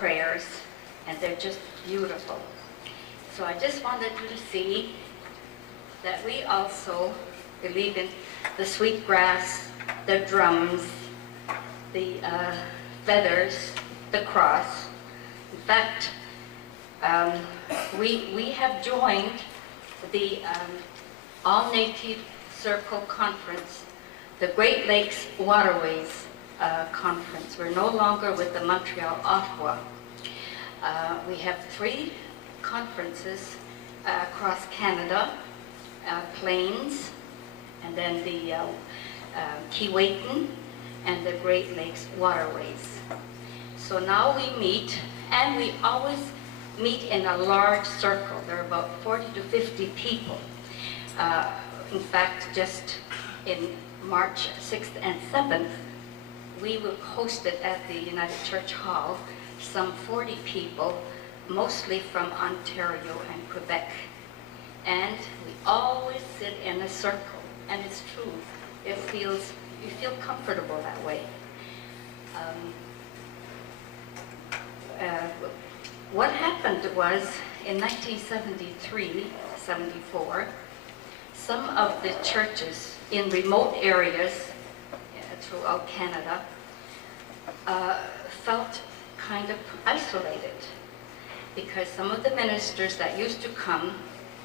prayers, and they're just beautiful. So I just wanted you to see that we also believe in the sweetgrass, the drums, the feathers, the cross. In fact, we have joined the All-Native Circle Conference, the Great Lakes Waterways Conference. We're no longer with the Montreal, Ottawa. We have 3 conferences across Canada, Plains, and then the Keewatin, and the Great Lakes Waterways. So now we meet, and we always meet in a large circle. There are about 40 to 50 people. In fact, just in March 6th and 7th, we will host it at the United Church Hall, some 40 people, mostly from Ontario and Quebec. And we always sit in a circle, and it's true. You feel comfortable that way. What happened was, in 1973, 74, some of the churches in remote areas throughout Canada felt kind of isolated, because some of the ministers that used to come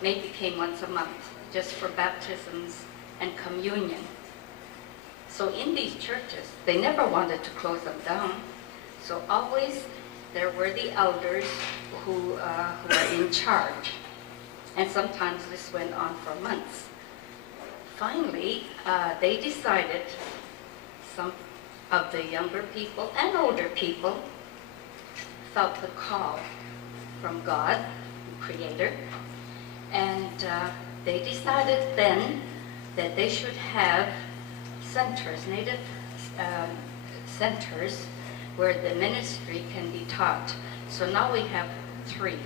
maybe came once a month just for baptisms and communion. So in these churches, they never wanted to close them down. So always there were the elders who were in charge. And sometimes this went on for months. Finally, they decided, some of the younger people and older people felt the call from God, the Creator, and they decided then that they should have centers, native centers, where the ministry can be taught. So now we have 3.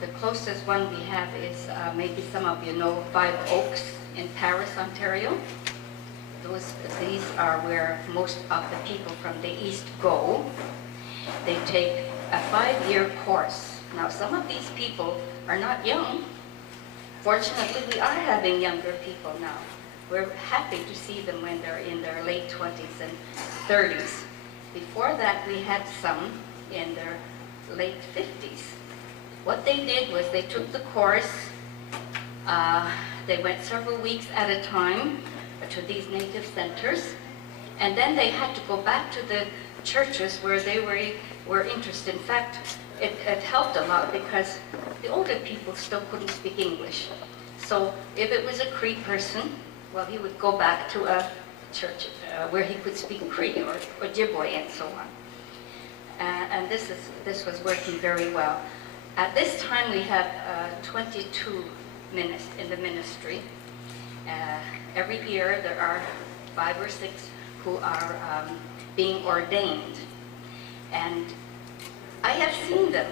The closest one we have is, maybe some of you know, 5 Oaks in Paris, Ontario. These are where most of the people from the East go. They take a 5-year course. Now, some of these people are not young. Fortunately, we are having younger people now. We're happy to see them when they're in their late 20s and 30s. Before that, we had some in their late 50s. What they did was they took the course. They went several weeks at a time to these native centers, and then they had to go back to the churches where they were interested. In fact, it helped a lot because the older people still couldn't speak English. So if it was a Cree person, well, he would go back to a church where he could speak Cree or Ojibwe and so on. And this was working very well. At this time, we have 22 in the ministry. Every year, there are 5 or 6 who are being ordained. And I have seen them.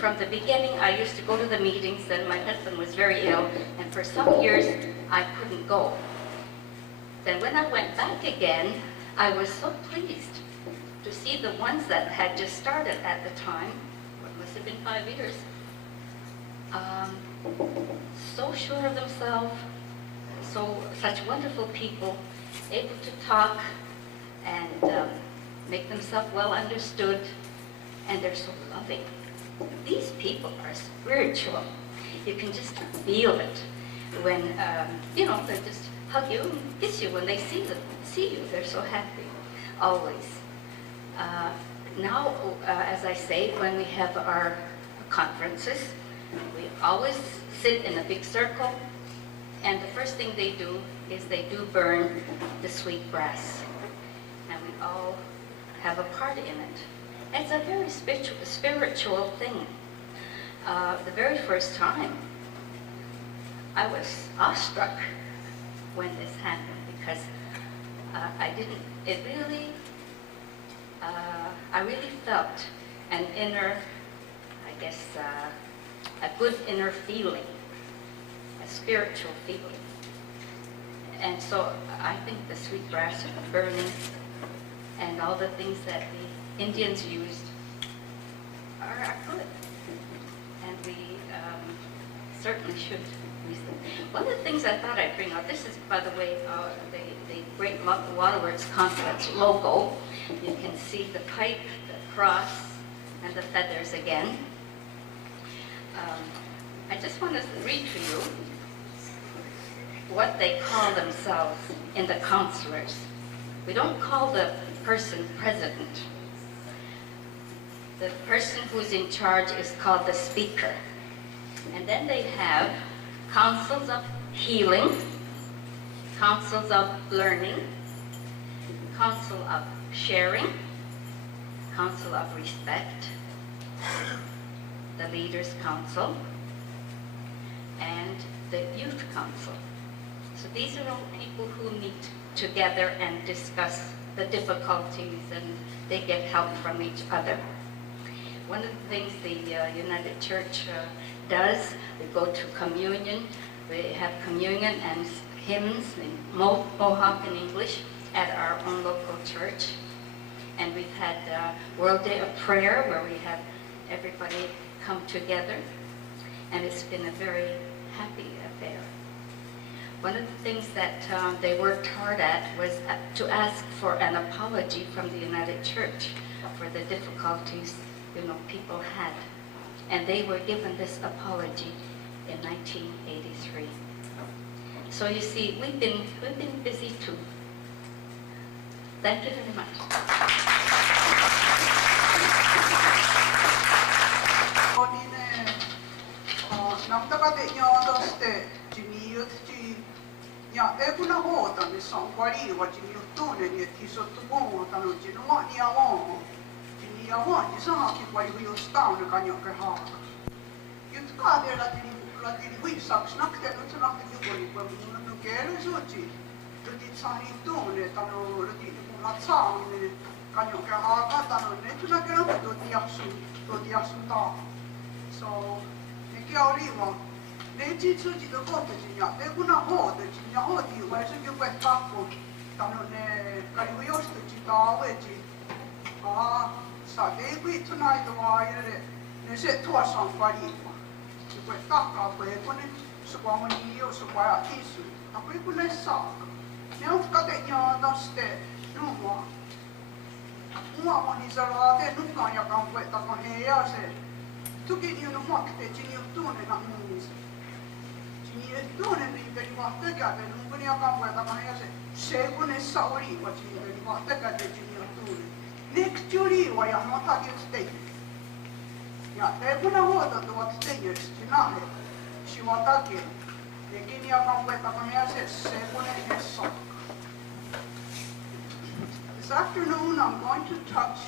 From the beginning, I used to go to the meetings, and my husband was very ill, and for some years, I couldn't go. Then when I went back again, I was so pleased to see the ones that had just started at the time, it must have been 5 years, so sure of themselves, such wonderful people, able to talk and make themselves well understood, and they're so loving. These people are spiritual. You can just feel it when, they just hug you and kiss you when they see you. They're so happy, always. Now, as I say, when we have our conferences, we always sit in a big circle, and the first thing they do is they do burn the sweet grass, and we all have a part in it. It's a very spiritual thing. The very first time, I was awestruck when this happened, because I really felt an inner, a good inner feeling, a spiritual feeling. And so I think the sweetgrass and the burning and all the things that the Indians used are good. And we certainly should use them. One of the things I thought I'd bring out, this is, by the way, the Great Waterworks Conference logo. You can see the pipe, the cross, and the feathers again. I just want to read to you what they call themselves in the counselors. We don't call the person president. The person who's in charge is called the speaker. And then they have councils of healing, councils of learning, council of sharing, council of respect, the leaders' council, and the youth council. So these are all people who meet together and discuss the difficulties, and they get help from each other. One of the things the United Church does, we go to communion. We have communion and hymns in Mohawk and English at our own local church. And we've had World Day of Prayer, where we have everybody come together. And it's been a very happy affair. One of the things that they worked hard at was to ask for an apology from the United Church for the difficulties, people had. And they were given this apology in 1983. So you see, we've been busy too. Thank you very much. ここにね、なんだかでやだして地に言ってやでくな方だねさんわりは地に言うとねにきそっともんたの地のまにやわん地にやわんにさんきわりふよしたんねかにょけは言うかでらてにふいさくしなくてのつなくてこにこにのけるそうちルティさんにとねたのルティにもなさんねかにょけはかたのねつなけなくてどてやすどてやすた So, Nikiauriwa, Neji Suji the Cotinia, they would not hold the Chinyahoti, where should you went back for Tanone Karios to Chitawaji? Saturday week tonight, the wire, they said to us on Friday. You went back up where when it's Swamini or Swaya Tisu, a people saw. Now, got it yarn, that's there, no more. One is a rather look on your comfort on here, said. To get you the mark that you do it not moves. You do it in the water garden, when you come with a man, say, when it's sorry what you want to get you do it. Next Julie, why I'm not at your state. Yeah, they're going to hold on to what stage you know. She won't again. They give you a come with a man, say, when it's sorry. This afternoon, I'm going to touch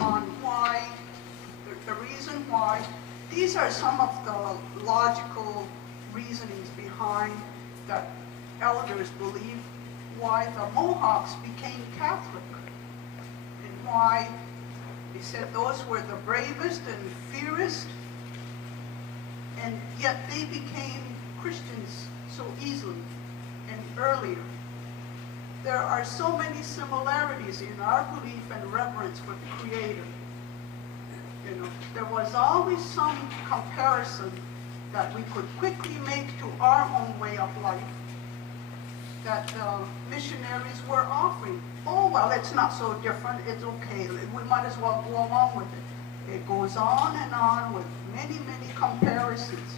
on why. The reason why, these are some of the logical reasonings behind that elders believe why the Mohawks became Catholic and why they said those were the bravest and fiercest, and yet they became Christians so easily and earlier. There are so many similarities in our belief and reverence for the Creator. There was always some comparison that we could quickly make to our own way of life that the missionaries were offering. Oh, well, it's not so different. It's okay. We might as well go along with it. It goes on and on with many, many comparisons.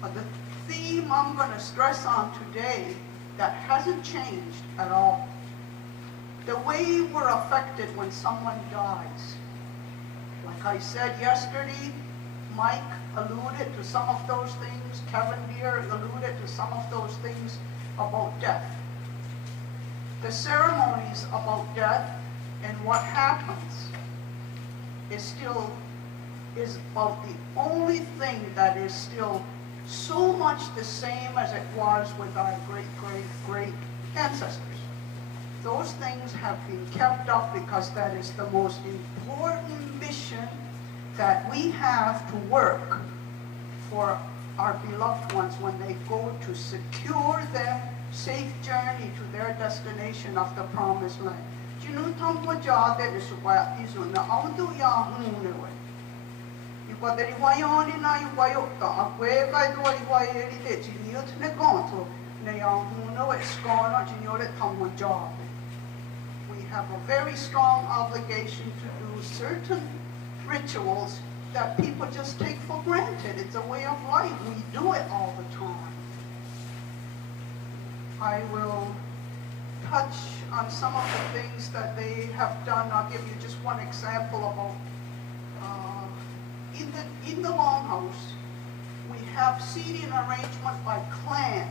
But the theme I'm going to stress on today that hasn't changed at all. The way we're affected when someone dies. Like I said yesterday, Mike alluded to some of those things. Kevin Beer alluded to some of those things about death. The ceremonies about death and what happens is about the only thing that is still so much the same as it was with our great ancestors. Those things have been kept up because that is the most important mission that we have to work for our beloved ones when they go to secure their safe journey to their destination of the promised land. Jinu tampo jade de suwa isu na audu ya hunewe. Yuko de riwayoni na yuwayota akwe kai do riwayeri de jiniot ne gonto ne ya hunewe skono jinore tampo jade. We have a very strong obligation to do certain rituals that people just take for granted. It's a way of life. We do it all the time. I will touch on some of the things that they have done. I'll give you just one example about in the longhouse, we have seating arrangement by clan.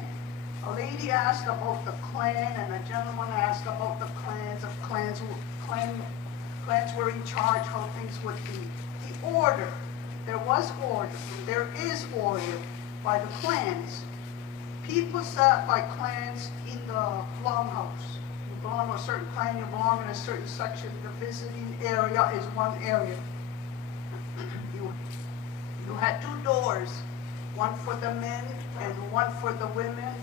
A lady asked about the clan, and a gentleman asked about the clans. If clans were in charge, how things would be. The order, there was order, and there is order by the clans. People sat by clans in the longhouse. You belong to a certain clan, you belong in a certain section. The visiting area is one area. You had two doors, one for the men and one for the women.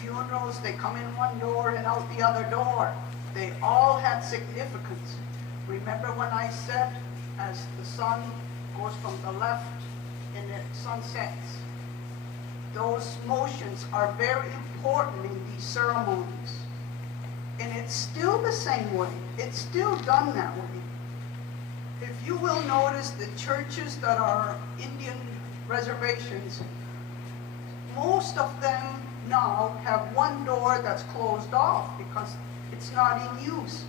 Funerals, they come in one door and out the other door. They all had significance. Remember when I said, as the sun goes from the left and the sun sets, those motions are very important in these ceremonies. And it's still the same way. It's still done that way. If you will notice, the churches that are Indian reservations, most of them now have one door that's closed off because it's not in use.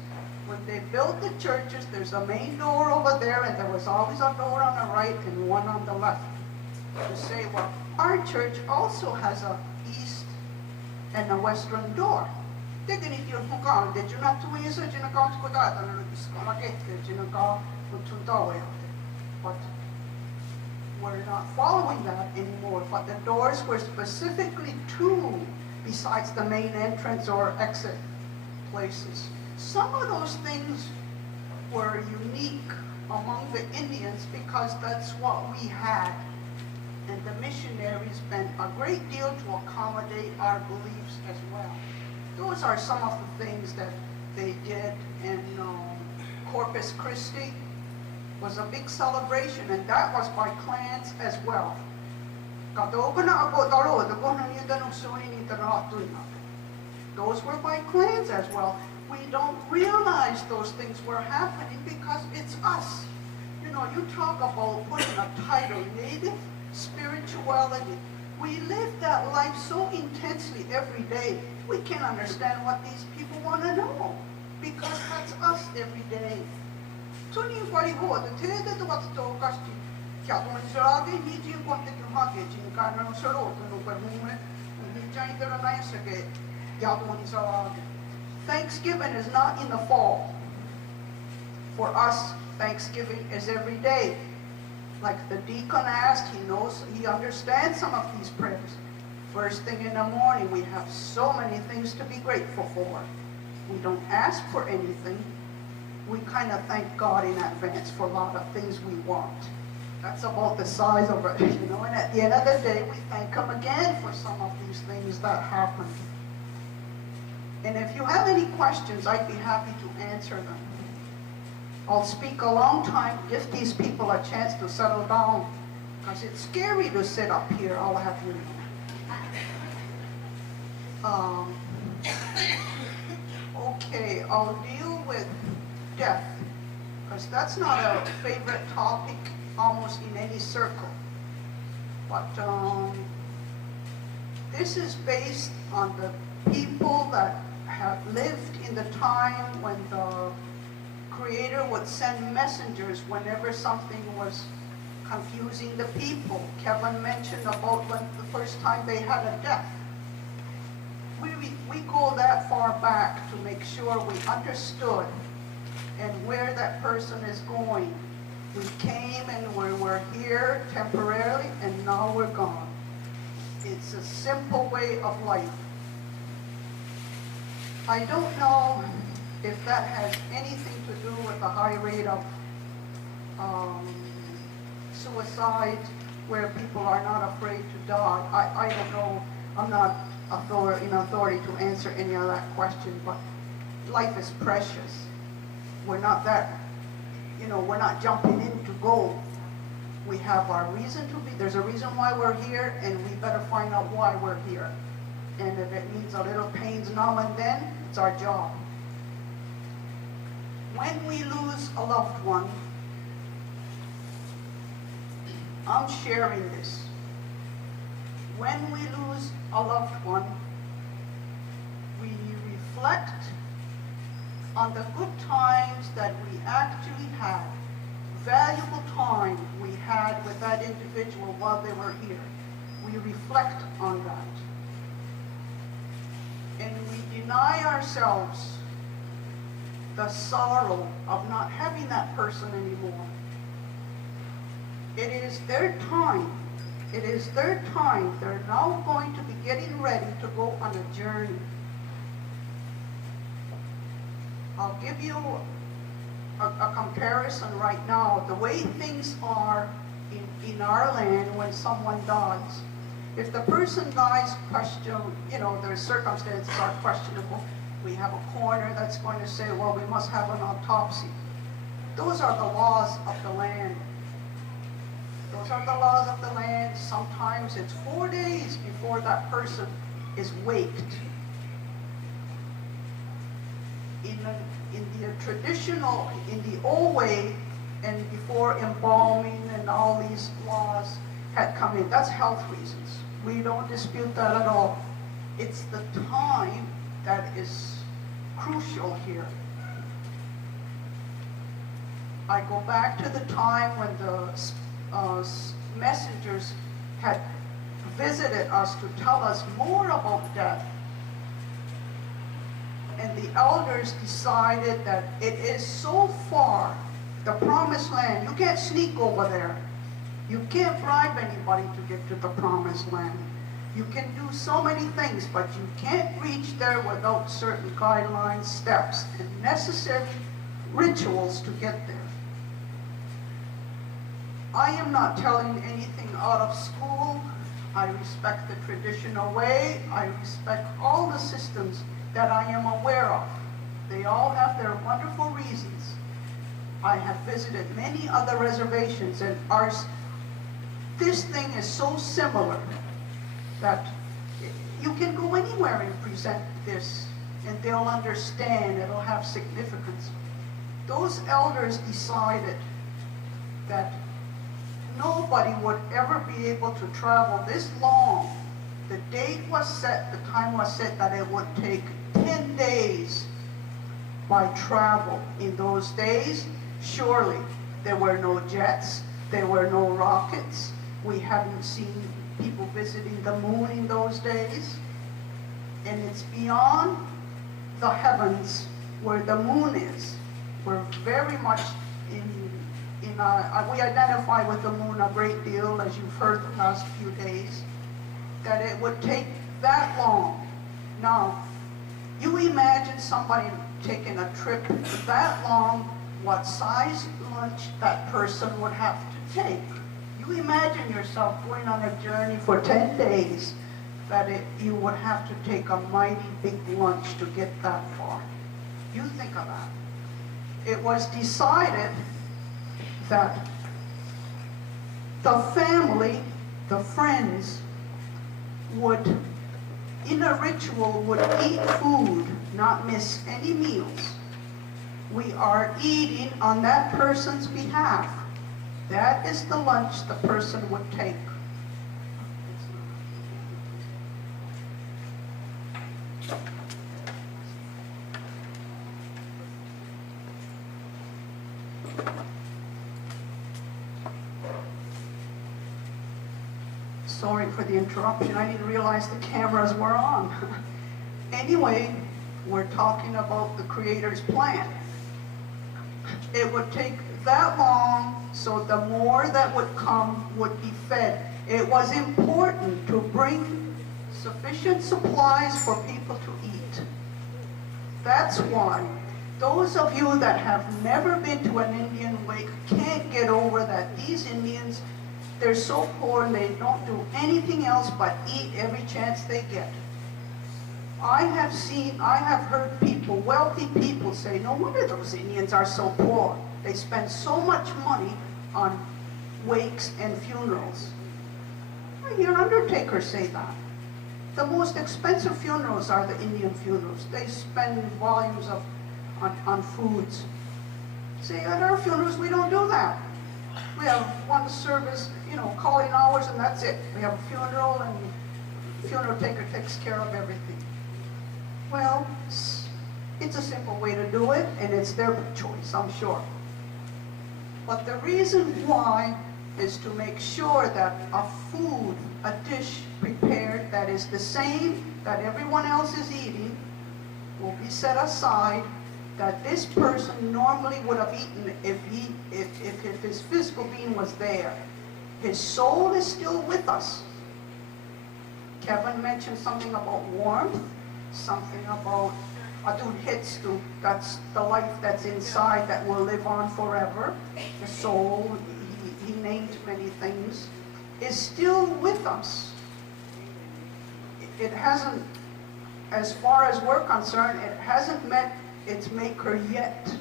When they built the churches, there's a main door over there, and there was always a door on the right and one on the left. To say, well, our church also has a east and a western door. But we're not following that anymore. But the doors were specifically two besides the main entrance or exit places. Some of those things were unique among the Indians because that's what we had. And the missionaries spent a great deal to accommodate our beliefs as well. Those are some of the things that they did in Corpus Christi. Was a big celebration, and that was by clans as well. Those were by clans as well. We don't realize those things were happening because it's us. You know, you talk about putting a title, native spirituality. We live that life so intensely every day. We can't understand what these people want to know because that's us every day. Thanksgiving is not in the fall. For us, Thanksgiving is every day. Like the deacon asked, he understands some of these prayers. First thing in the morning, we have so many things to be grateful for. We don't ask for anything. We kind of thank God in advance for a lot of things we want. That's about the size of it, And at the end of the day, we thank Him again for some of these things that happen. And if you have any questions, I'd be happy to answer them. I'll speak a long time, give these people a chance to settle down, because it's scary to sit up here, I'll have you know. Okay, I'll deal with death, because that's not a favorite topic almost in any circle. But this is based on the people that have lived in the time when the Creator would send messengers whenever something was confusing the people. Kevin mentioned about when the first time they had a death. We go that far back to make sure we understood and where that person is going. We came and we're here temporarily, and now we're gone. It's a simple way of life. I don't know if that has anything to do with the high rate of suicide, where people are not afraid to die. I don't know. I'm not in authority to answer any of that question, but life is precious. we're not that, we're not jumping in to go. We have our reason to be, there's a reason why we're here, and we better find out why we're here. And if it means a little pains now and then, it's our job. When we lose a loved one, I'm sharing this. When we lose a loved one, we reflect on the good times that we actually had, valuable time we had with that individual while they were here. We reflect on that. And we deny ourselves the sorrow of not having that person anymore. It is their time. It is their time. They're now going to be getting ready to go on a journey. I'll give you a comparison right now. The way things are in our land when someone dies. If the person dies, their circumstances are questionable. We have a coroner that's going to say, well, we must have an autopsy. Those are the laws of the land. Those are the laws of the land. Sometimes it's 4 days before that person is waked. In the traditional, in the old way, and before embalming and all these laws had come in, that's health reasons. We don't dispute that at all. It's the time that is crucial here. I go back to the time when the messengers had visited us to tell us more about death. And the elders decided that it is so far, the promised land, you can't sneak over there. You can't bribe anybody to get to the promised land. You can do so many things, but you can't reach there without certain guidelines, steps, and necessary rituals to get there. I am not telling anything out of school. I respect the traditional way. I respect all the systems that I am aware of. They all have their wonderful reasons. I have visited many other reservations, and this thing is so similar that you can go anywhere and present this, and they'll understand, it'll have significance. Those elders decided that nobody would ever be able to travel this long. The date was set, the time was set that it would take 10 days by travel. In those days, surely there were no jets, there were no rockets. We haven't seen people visiting the moon in those days. And it's beyond the heavens where the moon is. We're very much we identify with the moon a great deal, as you've heard the last few days, that it would take that long. Now, you imagine somebody taking a trip that long, what size lunch that person would have to take. You imagine yourself going on a journey for 10 days, that you would have to take a mighty big lunch to get that far. You think of that. It was decided that the family, the friends, would, in a ritual, would eat food, not miss any meals. We are eating on that person's behalf. That is the lunch the person would take. Sorry for the interruption. I didn't realize the cameras were on. Anyway, we're talking about the Creator's plan. It would take that long, so the more that would come would be fed. It was important to bring sufficient supplies for people to eat. That's why those of you that have never been to an Indian wake can't get over that these Indians, they're so poor and they don't do anything else but eat every chance they get. I have heard people, wealthy people say, no wonder those Indians are so poor. They spend so much money on wakes and funerals. I hear undertakers say that. The most expensive funerals are the Indian funerals. They spend volumes on foods. See, at our funerals, we don't do that. We have one service, calling hours, and that's it. We have a funeral, and the funeral taker takes care of everything. Well, it's a simple way to do it, and it's their choice, I'm sure. But the reason why is to make sure that a dish prepared that is the same that everyone else is eating will be set aside, that this person normally would have eaten if his physical being was there. His soul is still with us. Kevin mentioned something about warmth, something about adun hitstu, that's the life that's inside that will live on forever. The soul, he named many things, is still with us. It hasn't, as far as we're concerned, it hasn't met its maker yet.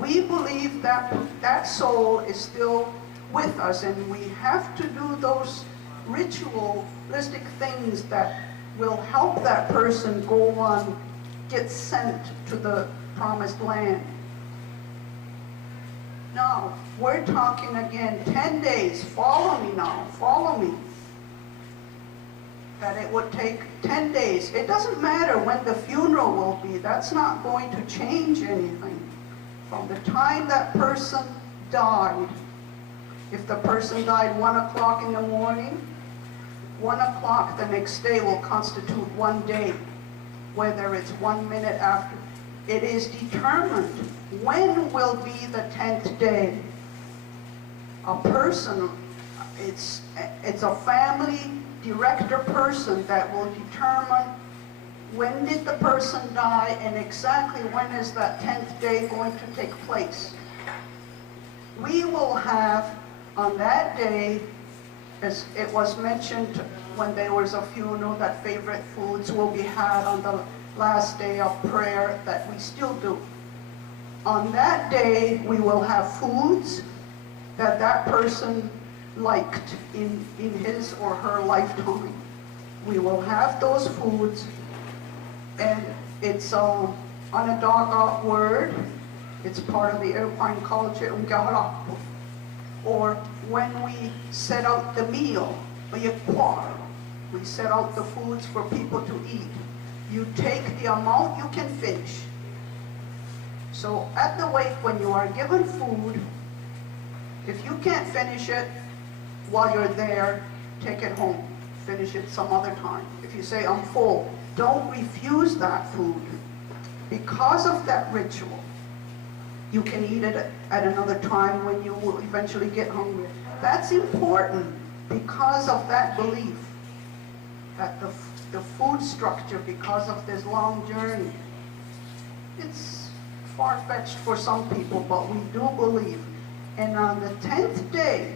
We believe that that soul is still with us, and we have to do those ritualistic things that will help that person go on, get sent to the promised land. Now, we're talking again 10 days. Follow me now, follow me. That it would take 10 days. It doesn't matter when the funeral will be. That's not going to change anything. From the time that person died, if the person died 1 o'clock in the morning, 1 o'clock the next day will constitute 1 day, whether it's 1 minute after. It is determined when will be the 10th day. A person, it's a family director person that will determine when did the person die and exactly when is that 10th day going to take place. We will have on that day, as it was mentioned when there was a funeral, that favorite foods will be had on the last day of prayer, that we still do. On that day, we will have foods that that person liked in his or her lifetime. We will have those foods, and it's an Onondaga word. It's part of the Alpine culture, or when we set out the meal, we set out the foods for people to eat. You take the amount you can finish. So at the wake, when you are given food, if you can't finish it while you're there, take it home. Finish it some other time. If you say, I'm full, don't refuse that food. Because of that ritual, you can eat it at another time when you will eventually get hungry. That's important because of that belief that the food structure, because of this long journey, it's far-fetched for some people, but we do believe. And on the 10th day,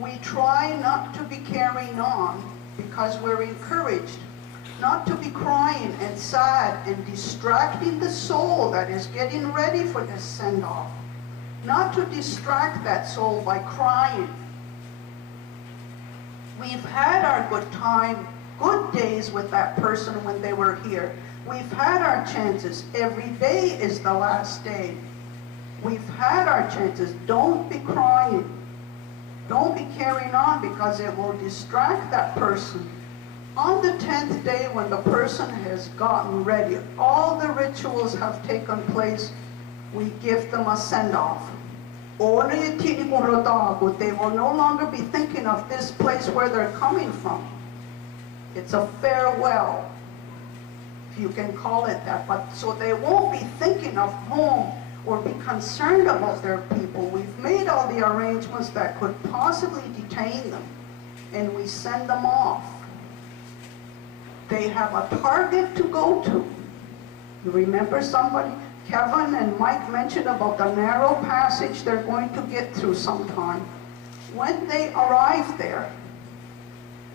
we try not to be carrying on, because we're encouraged not to be crying and sad and distracting the soul that is getting ready for this send-off. Not to distract that soul by crying. We've had our good time, good days with that person when they were here. We've had our chances. Every day is the last day. We've had our chances. Don't be crying. Don't be carrying on, because it will distract that person. On the 10th day, when the person has gotten ready, all the rituals have taken place, we give them a send-off. They will no longer be thinking of this place where they're coming from. It's a farewell, if you can call it that. But so they won't be thinking of home or be concerned about their people. We've made all the arrangements that could possibly detain them, and we send them off. They have a target to go to. You remember somebody, Kevin and Mike mentioned about the narrow passage they're going to get through sometime. When they arrive there,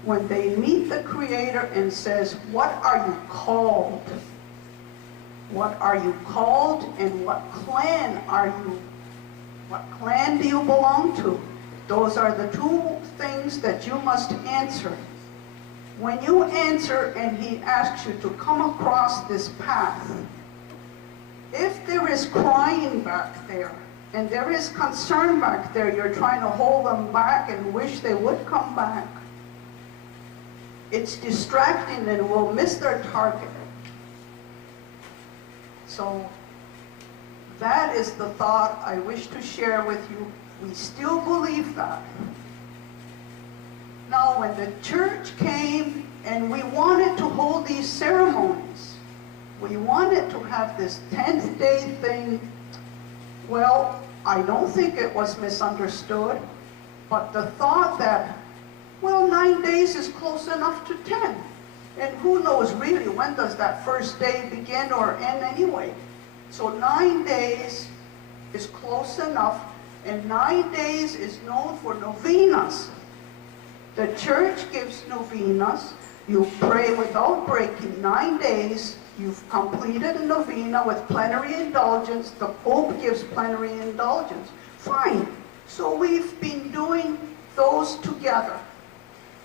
when they meet the Creator and says, what are you called? What are you called, and what clan are you? What clan do you belong to? Those are the two things that you must answer. When you answer and he asks you to come across this path, if there is crying back there, and there is concern back there, you're trying to hold them back and wish they would come back, it's distracting and will miss their target. So that is the thought I wish to share with you. We still believe that. Now, when the church came and we wanted to hold these ceremonies, we wanted to have this 10th day thing, well, I don't think it was misunderstood, but the thought that, well, 9 days is close enough to 10. And who knows really when does that first day begin or end anyway. So 9 days is close enough, and 9 days is known for novenas. The church gives novenas. You pray without breaking 9 days. You've completed a novena with plenary indulgence. The Pope gives plenary indulgence. Fine. So we've been doing those together.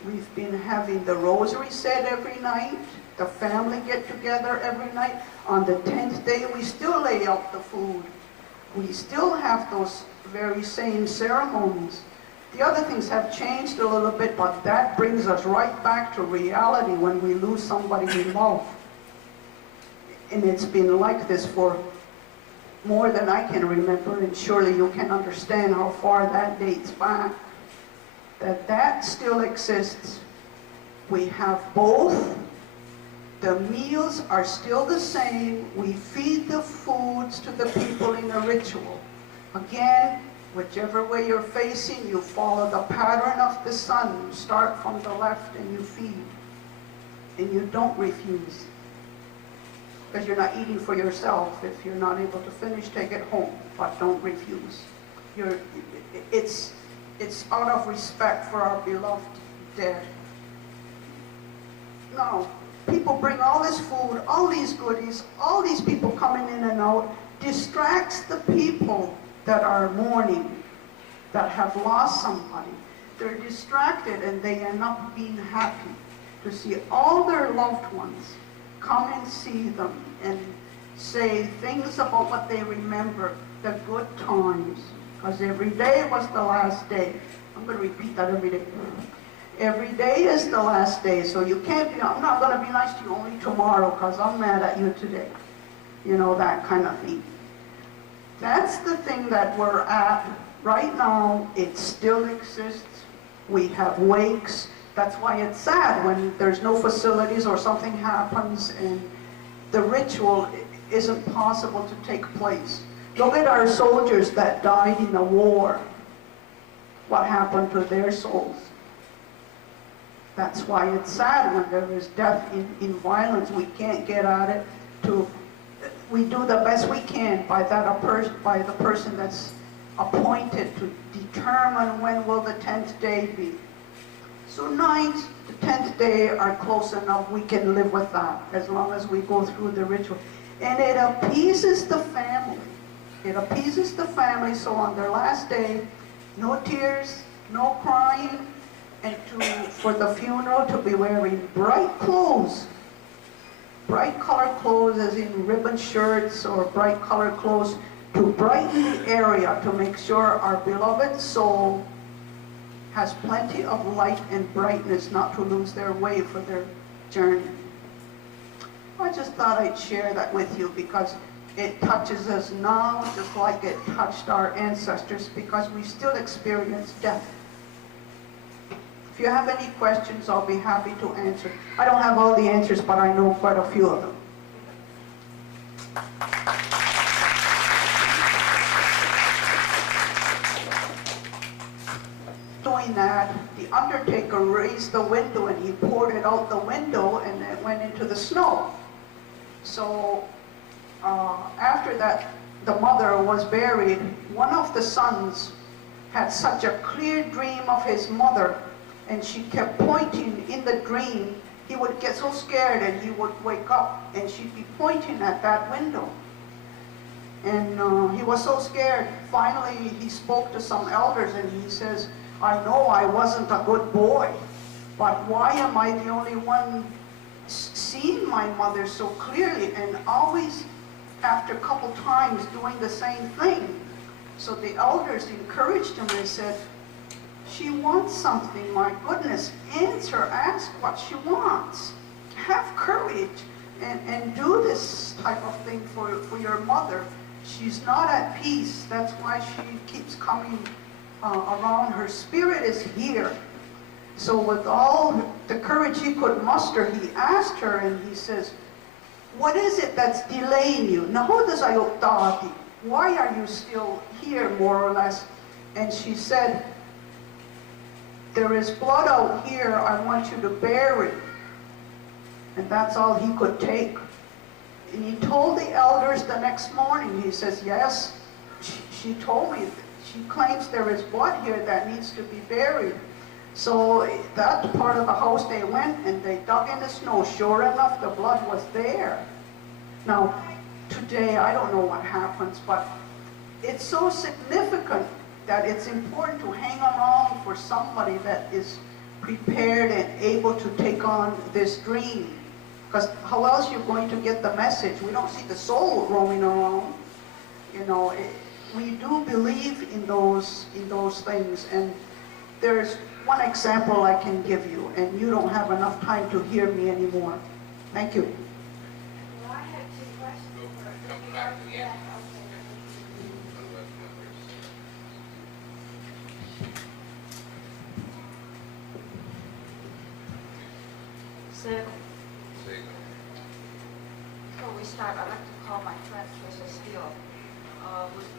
We've been having the rosary said every night. The family get together every night. On the 10th day, we still lay out the food. We still have those very same ceremonies. The other things have changed a little bit, but that brings us right back to reality when we lose somebody we love. And it's been like this for more than I can remember, and surely you can understand how far that dates back. That still exists. We have both. The meals are still the same. We feed the foods to the people in a ritual. Again, whichever way you're facing, you follow the pattern of the sun. You start from the left and you feed. And you don't refuse. Because you're not eating for yourself. If you're not able to finish, take it home. But don't refuse. It's out of respect for our beloved dead. Now, people bring all this food, all these goodies, all these people coming in and out, distracts the people that are mourning, that have lost somebody. They're distracted and they end up being happy to see all their loved ones come and see them and say things about what they remember, the good times. Because every day was the last day. I'm going to repeat that every day. Every day is the last day, so you can't be, I'm not going to be nice to you only tomorrow because I'm mad at you today. You know, that kind of thing. That's the thing that we're at right now. It still exists. We have wakes. That's why it's sad when there's no facilities or something happens and the ritual isn't possible to take place. Look at our soldiers that died in the war. What happened to their souls? That's why it's sad when there is death in violence. We can't get at it. We do the best we can by the person that's appointed to determine when will the 10th day be. So 9th to 10th day are close enough. We can live with that as long as we go through the ritual. And it appeases the family. It appeases the family, so on their last day, no tears, no crying, and for the funeral to be wearing bright clothes. Bright color clothes as in ribbon shirts or bright color clothes to brighten the area to make sure our beloved soul has plenty of light and brightness not to lose their way for their journey. I just thought I'd share that with you because it touches us now just like it touched our ancestors because we still experience death. If you have any questions, I'll be happy to answer. I don't have all the answers, but I know quite a few of them. Doing that, the undertaker raised the window and he poured it out the window and it went into the snow. So after that, the mother was buried. One of the sons had such a clear dream of his mother and she kept pointing in the dream. He would get so scared and he would wake up and she'd be pointing at that window. And he was so scared. Finally, he spoke to some elders and he says, I know I wasn't a good boy, but why am I the only one seeing my mother so clearly, and always after a couple times doing the same thing? So the elders encouraged him. They said, she wants something, my goodness, answer, ask what she wants. Have courage and do this type of thing for your mother. She's not at peace. That's why she keeps coming around. Her spirit is here. So with all the courage he could muster, he asked her and he says, what is it that's delaying you? Why are you still here, more or less? And she said, there is blood out here I want you to bury. And that's all he could take. And he told the elders the next morning, he says, yes, she told me, she claims there is blood here that needs to be buried. So that part of the house they went and they dug in the snow. Sure enough, the blood was there. Now, today, I don't know what happens, but it's so significant that it's important to hang around for somebody that is prepared and able to take on this dream. Because how else you're going to get the message? We don't see the soul roaming around. You know, we do believe in those things. And there's one example I can give you, and you don't have enough time to hear me anymore. Thank you. Well, I had two questions. Come back to the end. So before we start, I'd like to call my friend Trisha Steele, who's